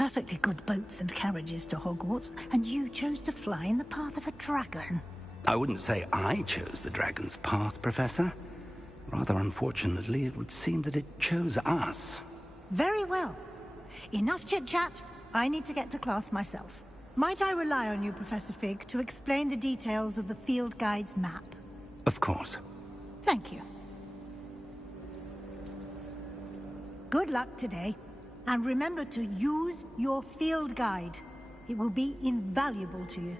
perfectly good boats and carriages to Hogwarts, and you chose to fly in the path of a dragon. I wouldn't say I chose the dragon's path, Professor. Rather unfortunately, it would seem that it chose us. Very well. Enough chit-chat. I need to get to class myself. Might I rely on you, Professor Fig, to explain the details of the field guide's map? Of course. Thank you. Good luck today. And remember to use your field guide. It will be invaluable to you.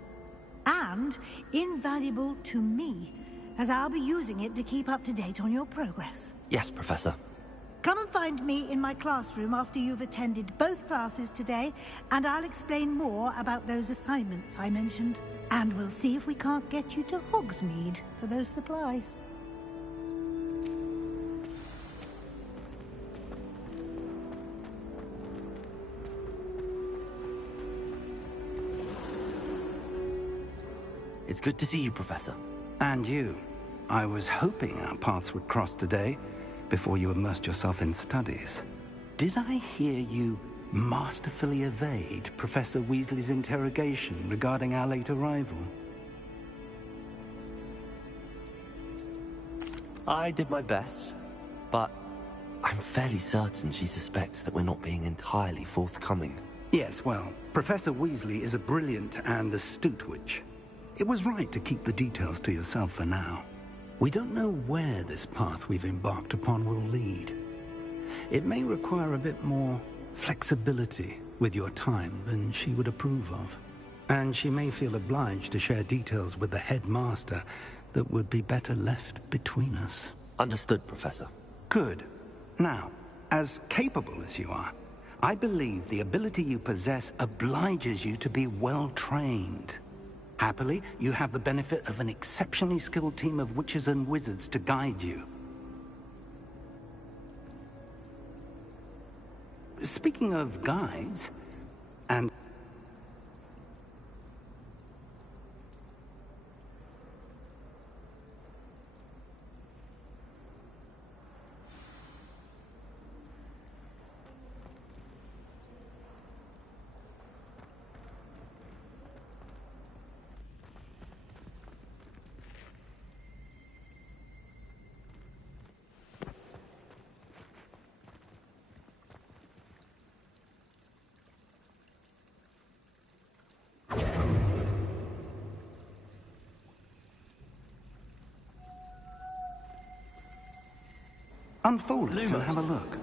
And invaluable to me, as I'll be using it to keep up to date on your progress. Yes, Professor. Come and find me in my classroom after you've attended both classes today, and I'll explain more about those assignments I mentioned. And we'll see if we can't get you to Hogsmeade for those supplies. It's good to see you, Professor. And you. I was hoping our paths would cross today, before you immersed yourself in studies. Did I hear you masterfully evade Professor Weasley's interrogation regarding our late arrival? I did my best, but I'm fairly certain she suspects that we're not being entirely forthcoming. Yes, well, Professor Weasley is a brilliant and astute witch. It was right to keep the details to yourself for now. We don't know where this path we've embarked upon will lead. It may require a bit more flexibility with your time than she would approve of. And she may feel obliged to share details with the headmaster that would be better left between us. Understood, Professor. Good. Now, as capable as you are, I believe the ability you possess obliges you to be well trained. Happily, you have the benefit of an exceptionally skilled team of witches and wizards to guide you. Speaking of guides, and unfold it and have a look.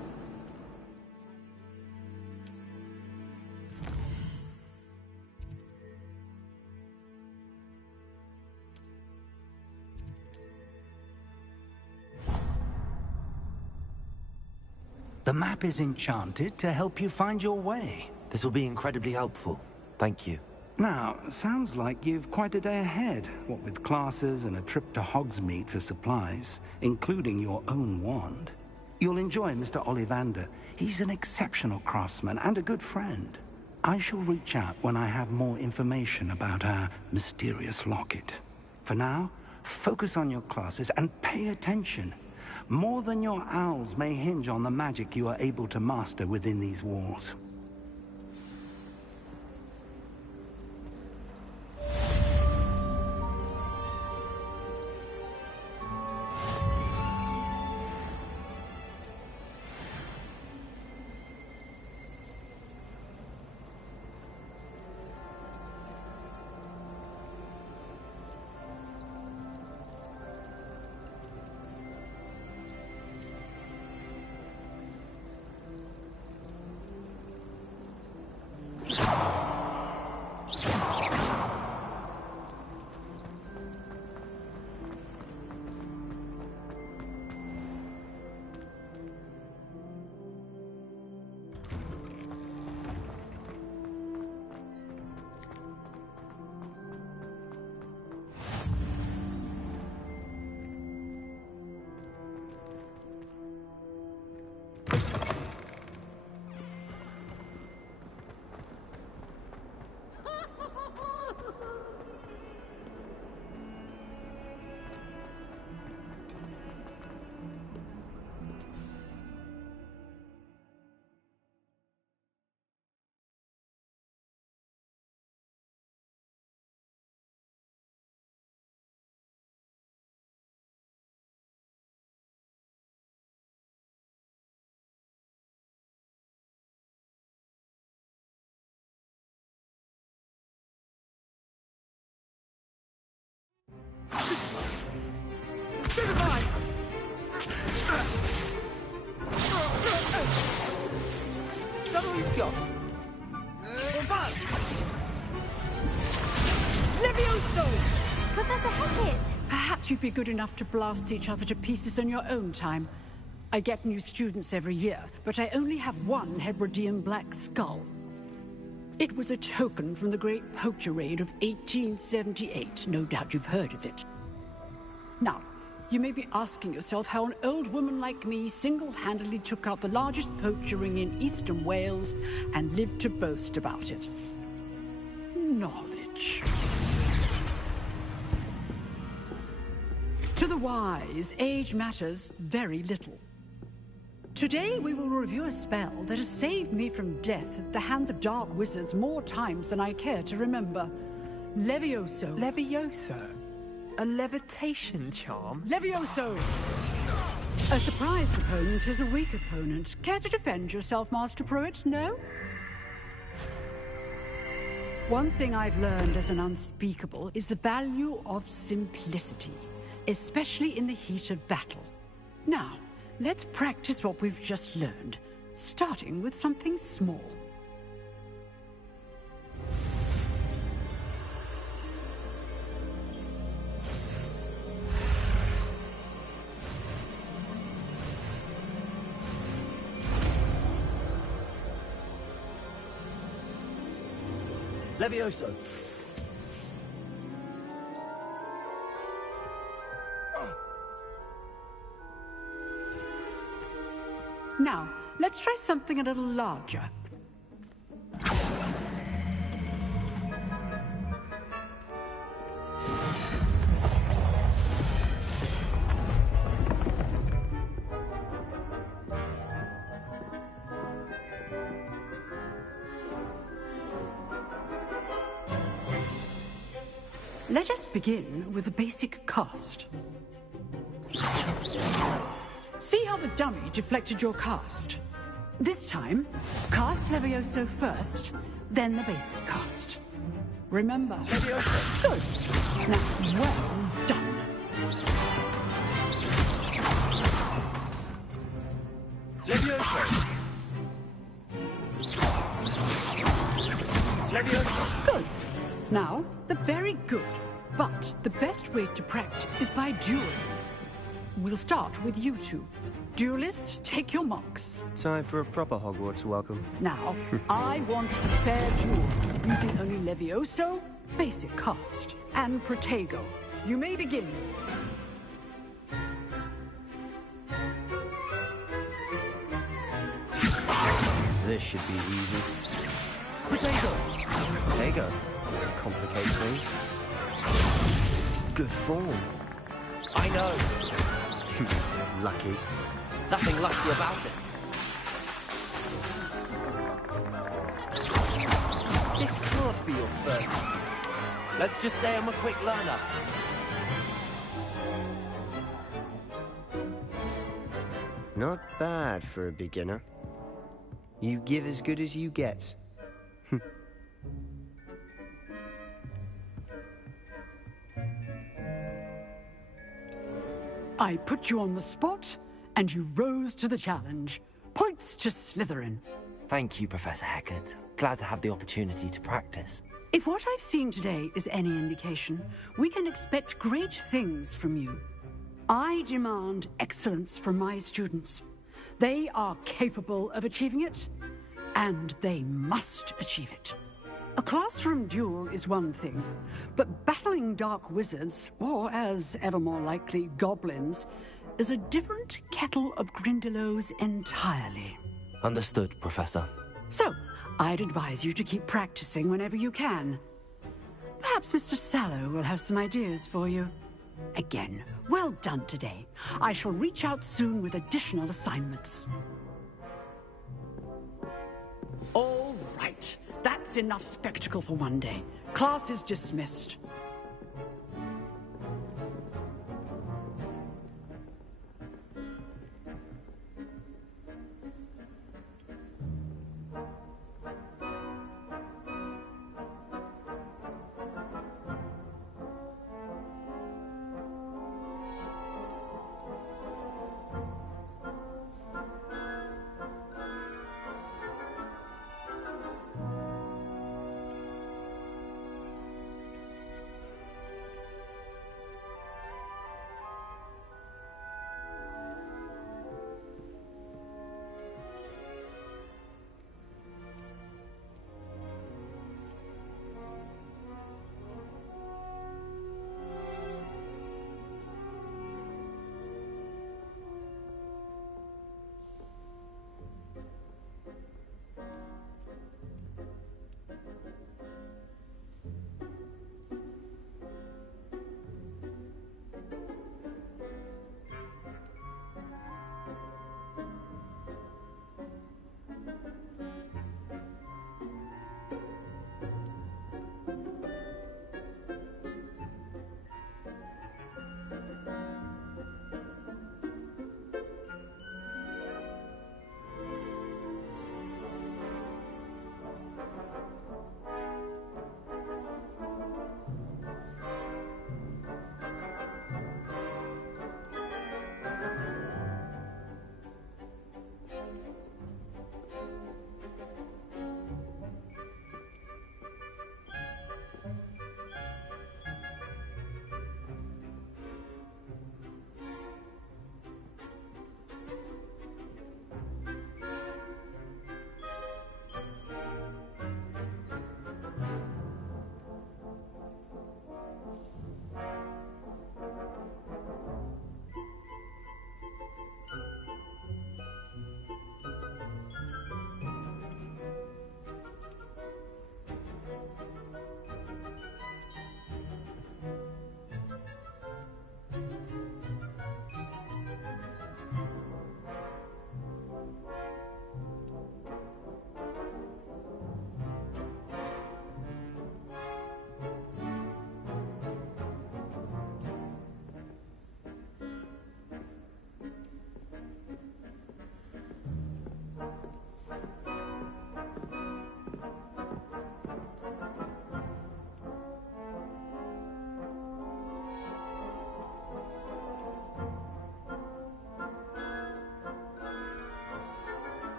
The map is enchanted to help you find your way. This will be incredibly helpful. Thank you. Now, sounds like you've quite a day ahead, what with classes and a trip to Hogsmeade for supplies, including your own wand. You'll enjoy Mr. Ollivander. He's an exceptional craftsman and a good friend. I shall reach out when I have more information about our mysterious locket. For now, focus on your classes and pay attention. More than your owls may hinge on the magic you are able to master within these walls. Stupefy! Is that all you've got? Levioso! Professor Hackett! Perhaps you'd be good enough to blast each other to pieces in your own time. I get new students every year, but I only have one Hebridean black skull. It was a token from the Great Poacher Raid of 1878. No doubt you've heard of it. Now, you may be asking yourself how an old woman like me single-handedly took out the largest poacher ring in eastern Wales and lived to boast about it. Knowledge. To the wise, age matters very little. Today we will review a spell that has saved me from death at the hands of dark wizards more times than I care to remember. Levioso. Levioso? A levitation charm? Levioso! A surprised opponent is a weak opponent. Care to defend yourself, Master Pruitt? No? One thing I've learned as an unspeakable is the value of simplicity, especially in the heat of battle. Now, let's practice what we've just learned, starting with something small. Levioso. Now, let's try something a little larger. Let us begin with a basic cast. See how the dummy deflected your cast? This time, cast Levioso first, then the basic cast. Remember, Levioso. Good. Now, well done. Levioso. Levioso. Good. Now, the very good. But the best way to practice is by dueling. We'll start with you two. Duelists, take your marks. Time for a proper Hogwarts welcome. Now, I want a fair duel, using only Levioso, basic cast, and Protego. You may begin. This should be easy. Potato. Protego. Complicates things. Good form. I know. Lucky. Nothing lucky about it. This can't be your first. Let's just say I'm a quick learner. Not bad for a beginner. You give as good as you get. I put you on the spot, and you rose to the challenge. Points to Slytherin. Thank you, Professor Hackett. Glad to have the opportunity to practice. If what I've seen today is any indication, we can expect great things from you. I demand excellence from my students. They are capable of achieving it, and they must achieve it. A classroom duel is one thing, but battling dark wizards, or as ever more likely, goblins, is a different kettle of Grindylows entirely. Understood, Professor. So, I'd advise you to keep practicing whenever you can. Perhaps Mr. Sallow will have some ideas for you. Again, well done today. I shall reach out soon with additional assignments. All right. That's enough spectacle for one day. Class is dismissed.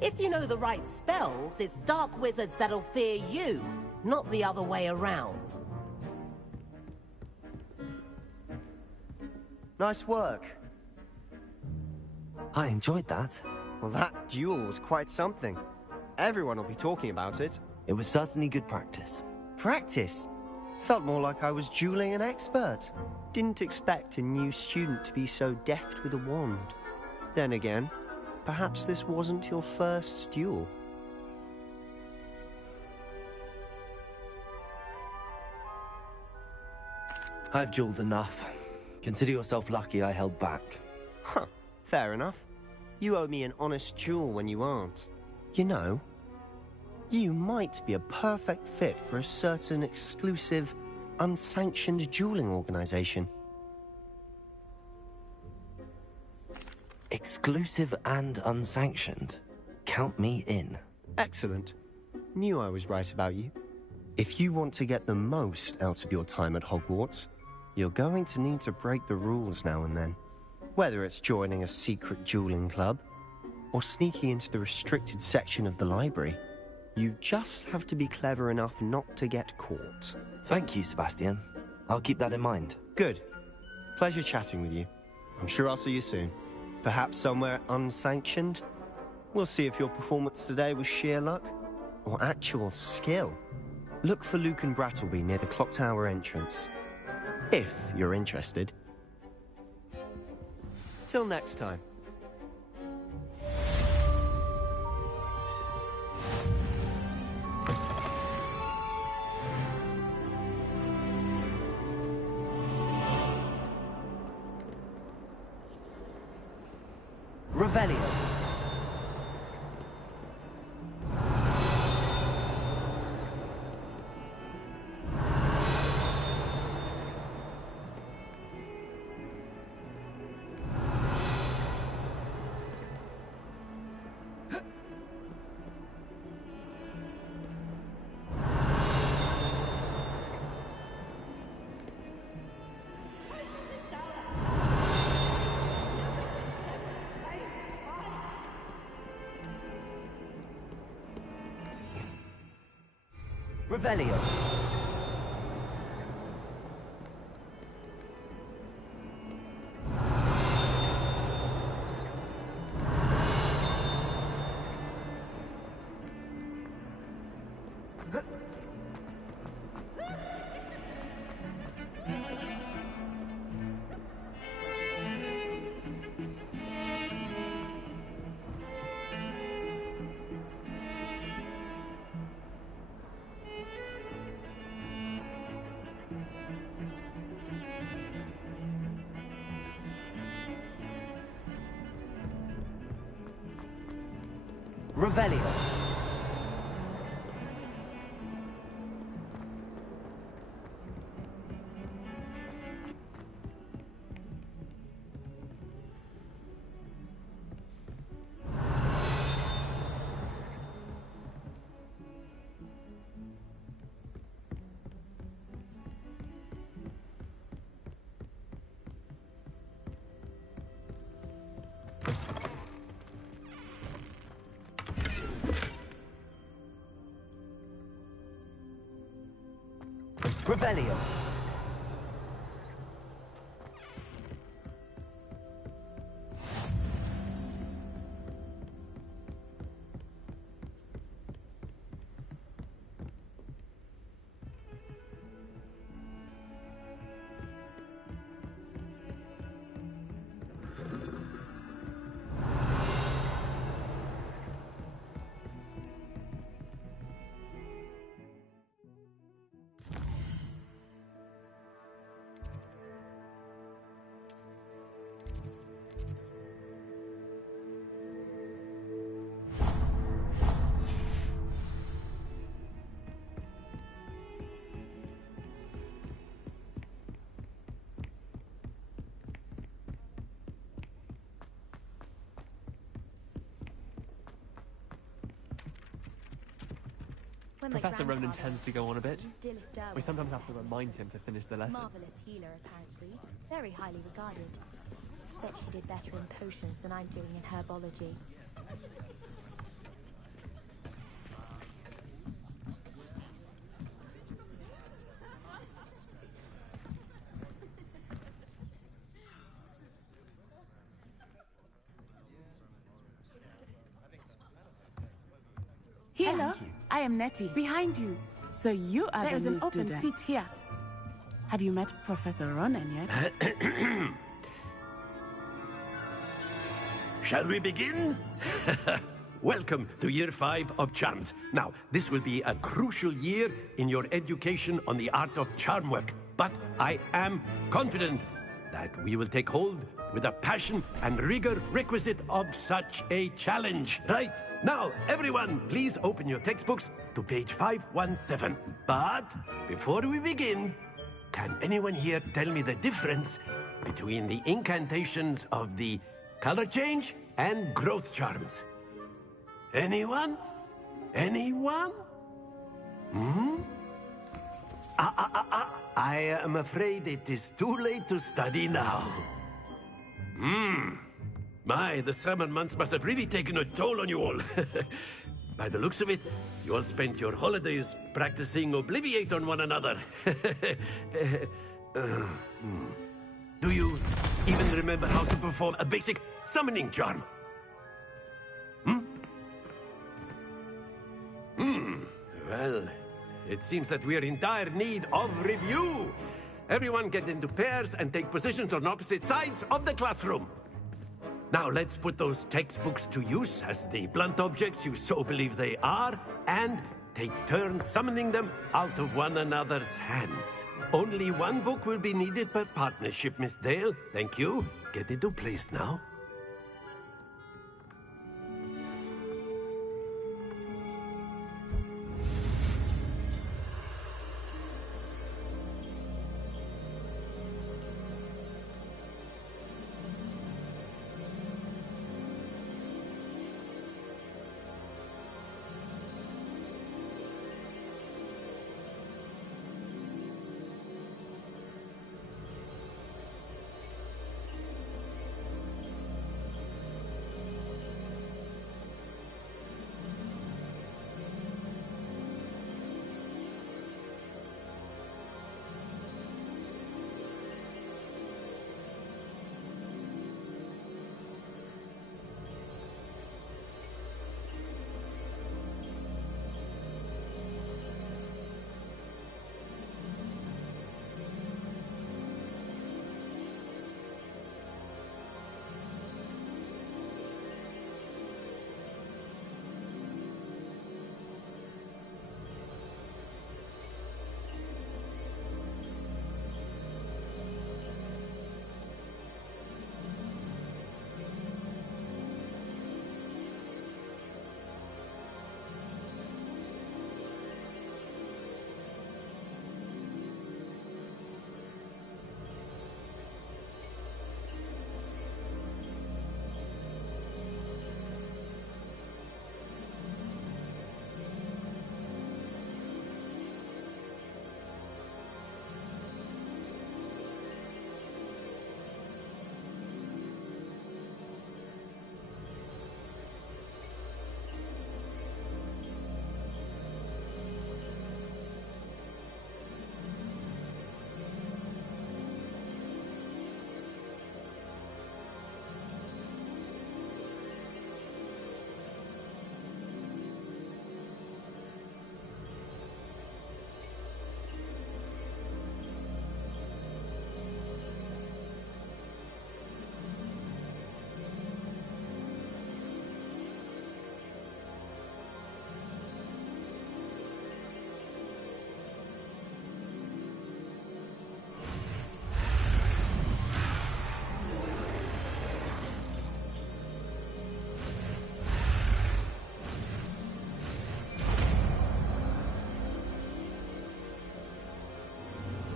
If you know the right spells, it's dark wizards that'll fear you, not the other way around. Nice work. I enjoyed that. Well, that duel was quite something. Everyone will be talking about it. It was certainly good practice. Practice? Felt more like I was dueling an expert. Didn't expect a new student to be so deft with a wand. Then again, perhaps this wasn't your first duel. I've dueled enough. Consider yourself lucky I held back. Huh, fair enough. You owe me an honest duel when you aren't. You know, you might be a perfect fit for a certain exclusive, unsanctioned dueling organization. Exclusive and unsanctioned. Count me in. Excellent. Knew I was right about you. If you want to get the most out of your time at Hogwarts, you're going to need to break the rules now and then. Whether it's joining a secret dueling club, or sneaking into the restricted section of the library, you just have to be clever enough not to get caught. Thank you, Sebastian. I'll keep that in mind. Good. Pleasure chatting with you. I'm sure I'll see you soon. Perhaps somewhere unsanctioned? We'll see if your performance today was sheer luck, or actual skill. Look for Luke and Brattleby near the clock tower entrance. If you're interested. Till next time. Revelio. Revelio. Revelio. Revelio. Professor Ronan tends to go on a bit. We sometimes have to remind him to finish the lesson. Marvelous healer, apparently. Very highly regarded. Bet she did better in potions than I'm doing in herbology. Here, I am Nettie, behind you. So you are the new student. There is an open seat here. Have you met Professor Ronan yet? Shall we begin? Welcome to Year 5 of Charms. Now, this will be a crucial year in your education on the art of charm work. But I am confident that we will take hold with the passion and rigor requisite of such a challenge. Right, now, everyone, please open your textbooks to page 517. But before we begin, can anyone here tell me the difference between the incantations of the color change and growth charms? Anyone? Anyone? I am afraid it is too late to study now. My, the summer months must have really taken a toll on you all. By the looks of it, you all spent your holidays practicing Obliviate on one another. Do you even remember how to perform a basic summoning charm? Well, it seems that we are in dire need of review. Everyone get into pairs and take positions on opposite sides of the classroom. Now let's put those textbooks to use as the blunt objects you so believe they are, and take turns summoning them out of one another's hands. Only one book will be needed per partnership, Miss Dale. Thank you. Get into place now.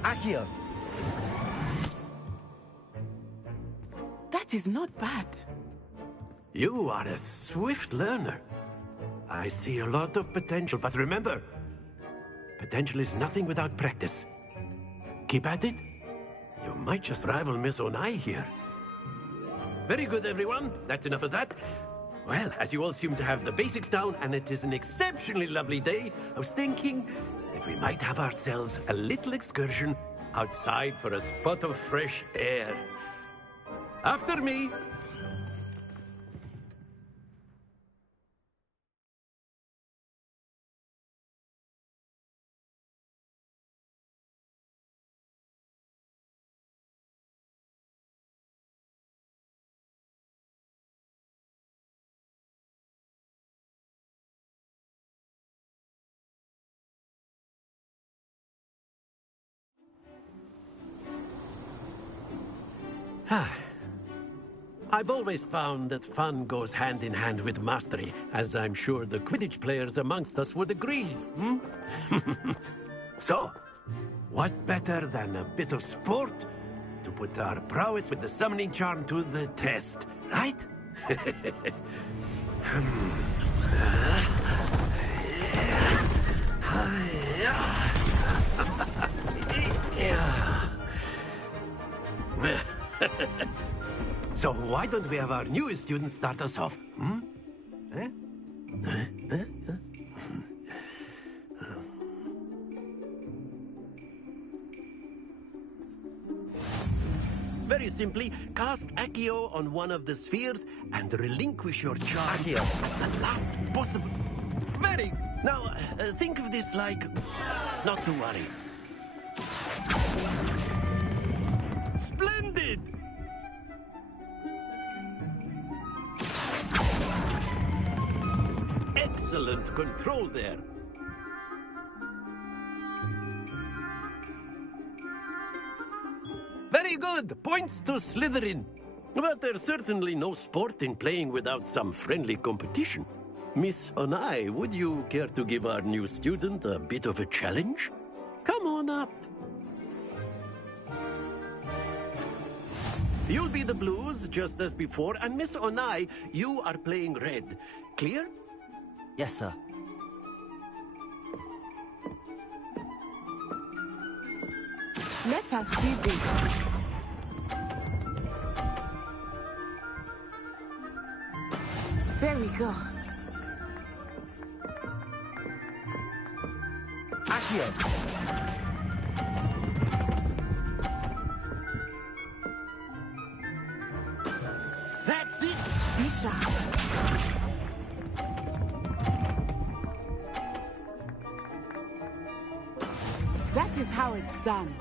Accio! That is not bad. You are a swift learner. I see a lot of potential, but remember, potential is nothing without practice. Keep at it. You might just rival Miss Onai here. Very good, everyone. That's enough of that. Well, as you all seem to have the basics down, and it is an exceptionally lovely day, I was thinking that we might have ourselves a little excursion outside for a spot of fresh air. After me. I've always found that fun goes hand in hand with mastery, as I'm sure the Quidditch players amongst us would agree. Hmm? So, what better than a bit of sport to put our prowess with the summoning charm to the test, right? So why don't we have our newest student start us off? Hmm? Eh? Very simply, cast Accio on one of the spheres and relinquish your charm at the last possible. Very. Now, think of this like, not to worry. Splendid! Excellent control there. Very good. Points to Slytherin. But there's certainly no sport in playing without some friendly competition. Miss Onai, would you care to give our new student a bit of a challenge? Come on up. You'll be the blues, just as before, and Miss Onai, you are playing red. Clear? Yes, sir. Let us see this. There we go. Accio! That's it! Bisha. That is how it's done.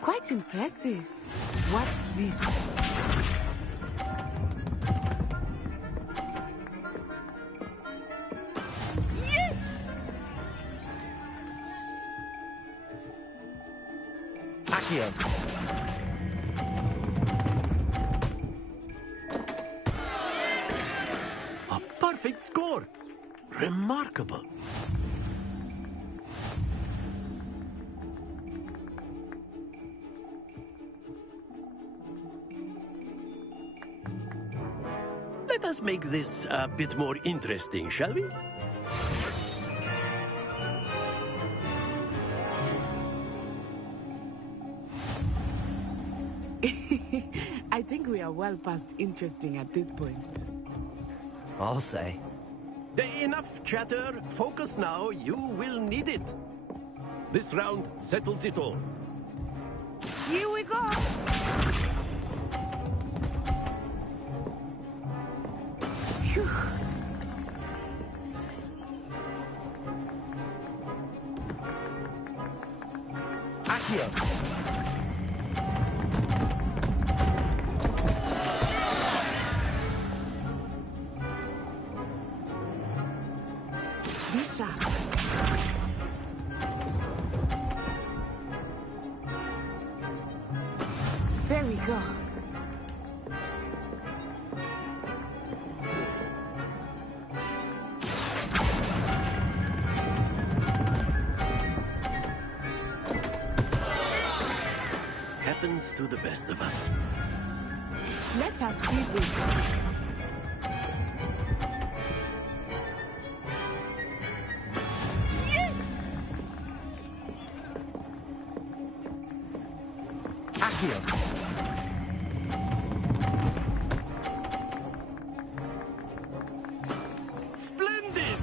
Quite impressive. Watch this. Yes! Accio! A perfect score. Remarkable. Let us make this a bit more interesting, shall we? I think we are well past interesting at this point. I'll say. Enough chatter. Focus now. You will need it. This round settles it all. Here we go. Phew. Accio! Bisha. There we go. Happens to the best of us. Let us see this. Yes! Accio! Splendid!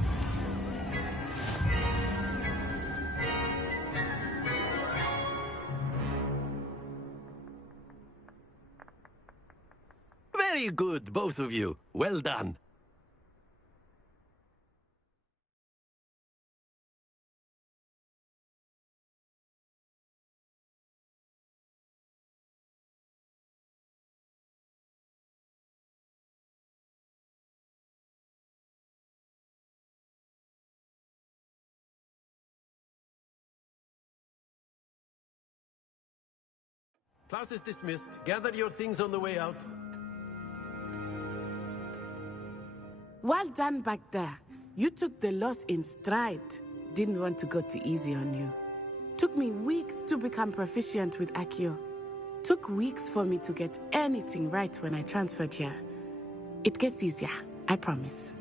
Very good, both of you. Well done. Class is dismissed. Gather your things on the way out. Well done back there. You took the loss in stride. Didn't want to go too easy on you. Took me weeks to become proficient with Accio. Took weeks for me to get anything right when I transferred here. It gets easier, I promise.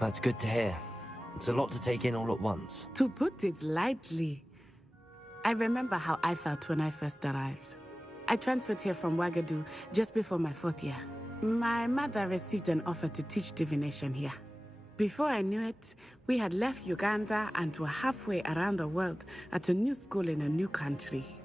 That's good to hear. It's a lot to take in all at once. To put it lightly, I remember how I felt when I first arrived. I transferred here from Wagadu just before my 4th year. My mother received an offer to teach divination here. Before I knew it, we had left Uganda and were halfway around the world at a new school in a new country.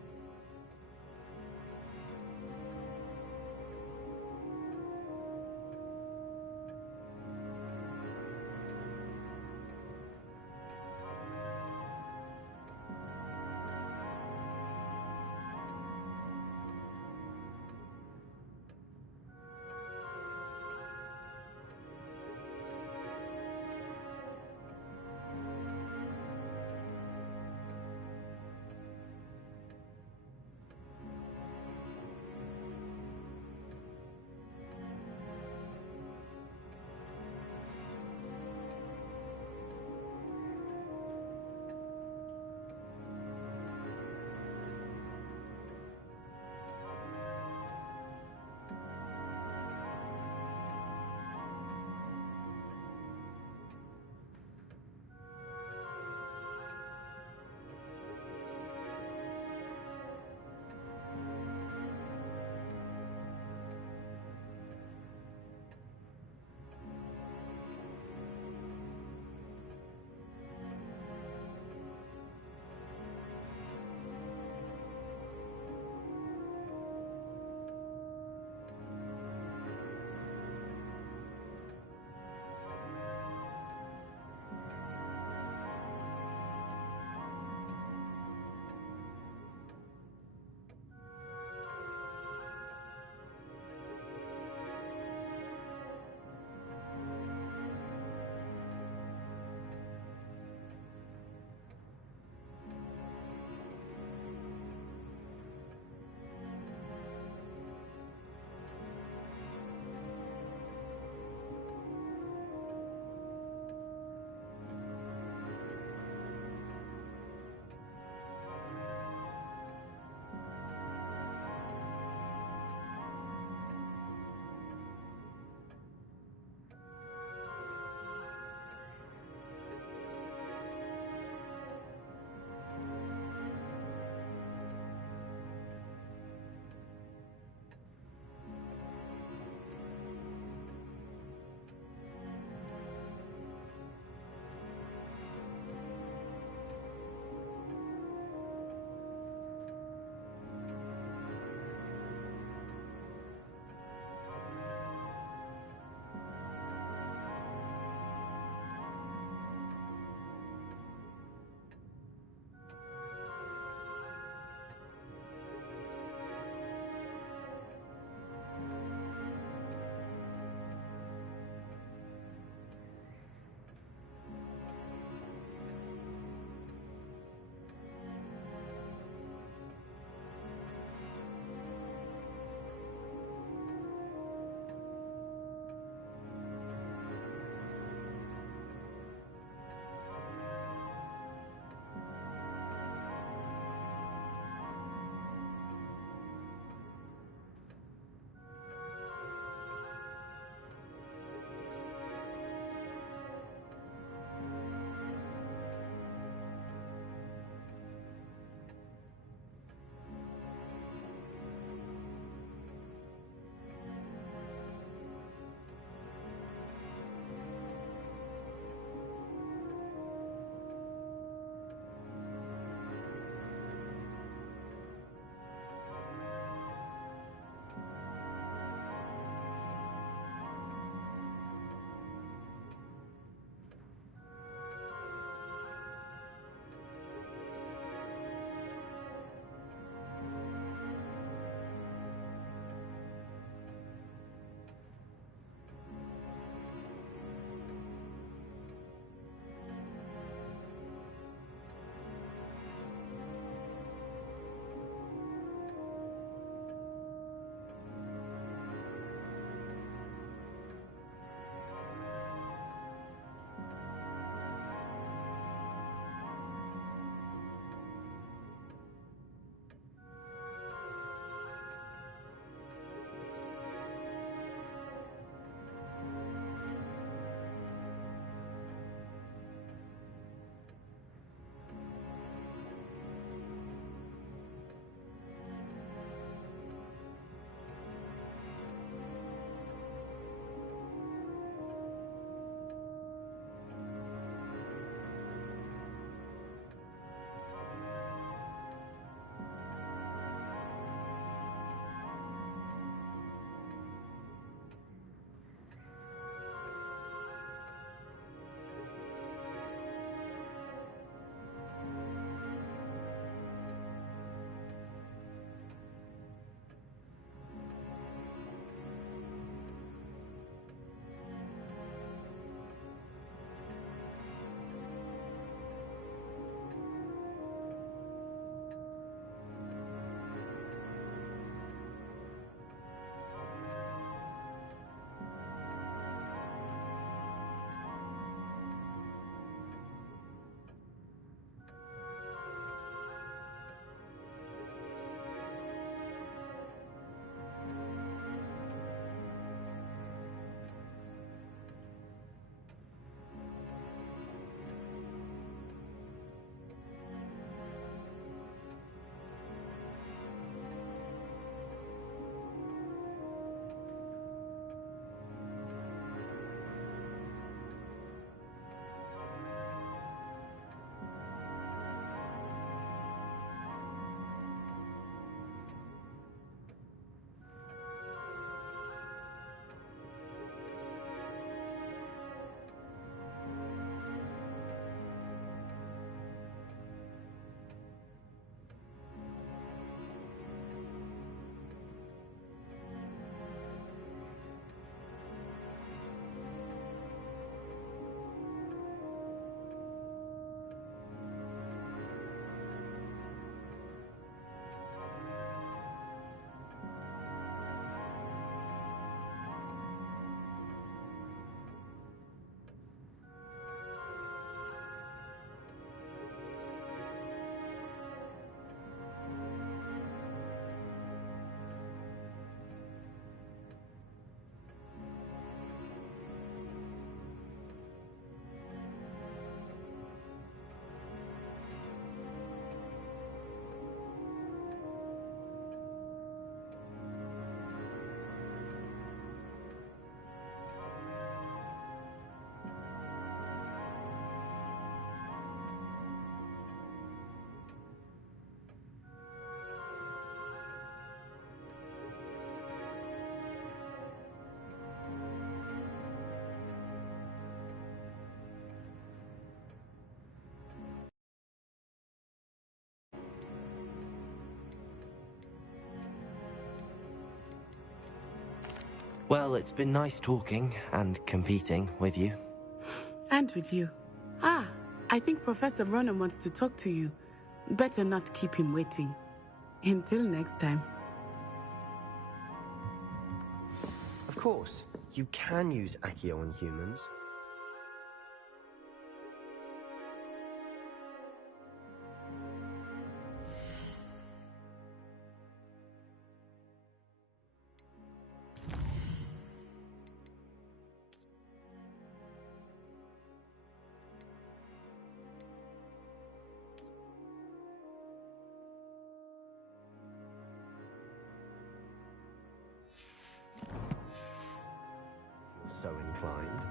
Well, it's been nice talking and competing with you. And with you. Ah, I think Professor Ronan wants to talk to you. Better not keep him waiting. Until next time. Of course, you can use Accio on humans. So inclined.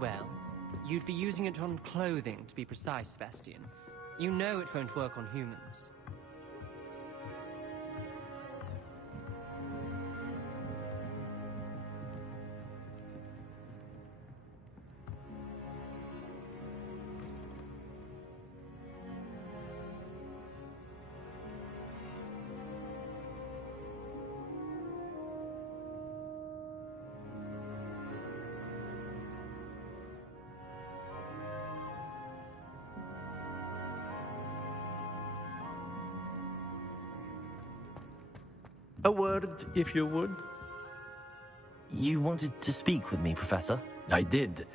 Well, you'd be using it on clothing, to be precise, Sebastian. You know it won't work on humans. A word, if you would. You wanted to speak with me, Professor? I did.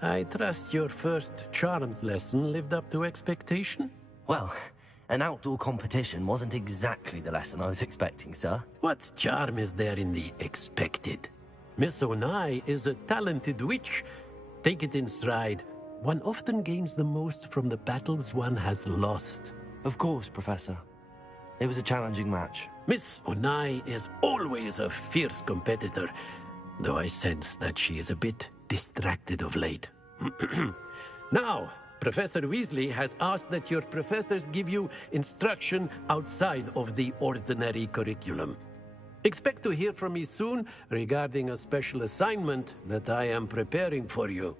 I trust your first charms lesson lived up to expectation? Well, an outdoor competition wasn't exactly the lesson I was expecting, sir. What charm is there in the expected? Miss Onai is a talented witch. Take it in stride. One often gains the most from the battles one has lost. Of course, Professor. It was a challenging match. Miss Onai is always a fierce competitor, though I sense that she is a bit distracted of late. Now, Professor Weasley has asked that your professors give you instruction outside of the ordinary curriculum. Expect to hear from me soon regarding a special assignment that I am preparing for you.